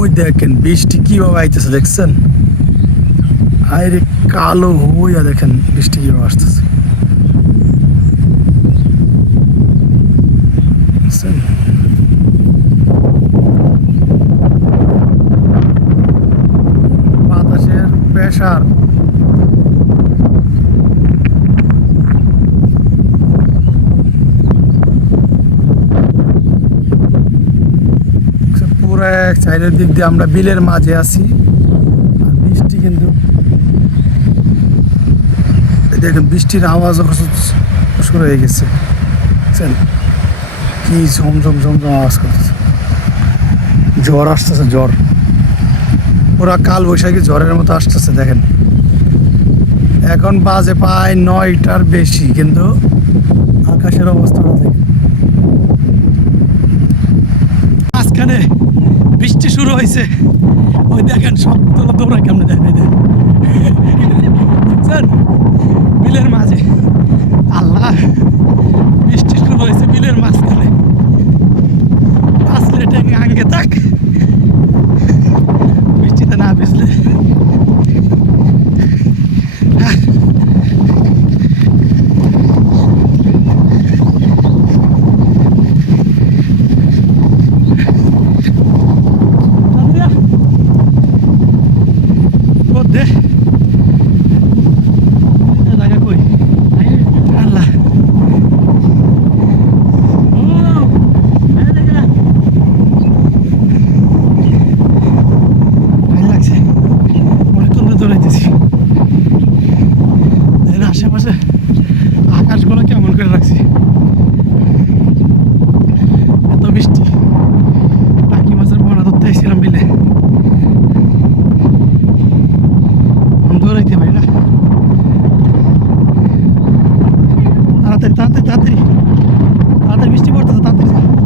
ওই দেখেন, বৃষ্টি কীভাবে আইতেছে দেখছেন? আরে কালো হইয়া দেখেন বৃষ্টি কীভাবে আসতেছে? বাতাসের প্রেশার পুরো এক সাইডের দিক দিয়ে আমরা বিলের মাঝে আছি। আর বৃষ্টি কিন্তু দেখেন, বৃষ্টির আওয়াজ শুরু হয়ে গেছে? কি ঝমঝম ঝমঝম আওয়াজ করতেছে। জ্বর আসতেছে, জ্বর। পুরা কাল বৈশাখী জ্বরের মতো আসতেছে, দেখেন। এখন বাজে প্রায় নয়টার বেশি, কিন্তু আকাশের অবস্থাটা দেখেন। মাঝখানে বৃষ্টি শুরু হয়েছে। ওই দেখেন সব তোলা দৌড়া কেমন দেখেন বুঝছেন? বিলের মাঝে। আল্লাহ। şimdi. তাড়াতাড়ি তাড়াতাড়ি তাড়াতাড়ি তাড়াতাড়ি বৃষ্টি পড়তেছে তাড়াতাড়ি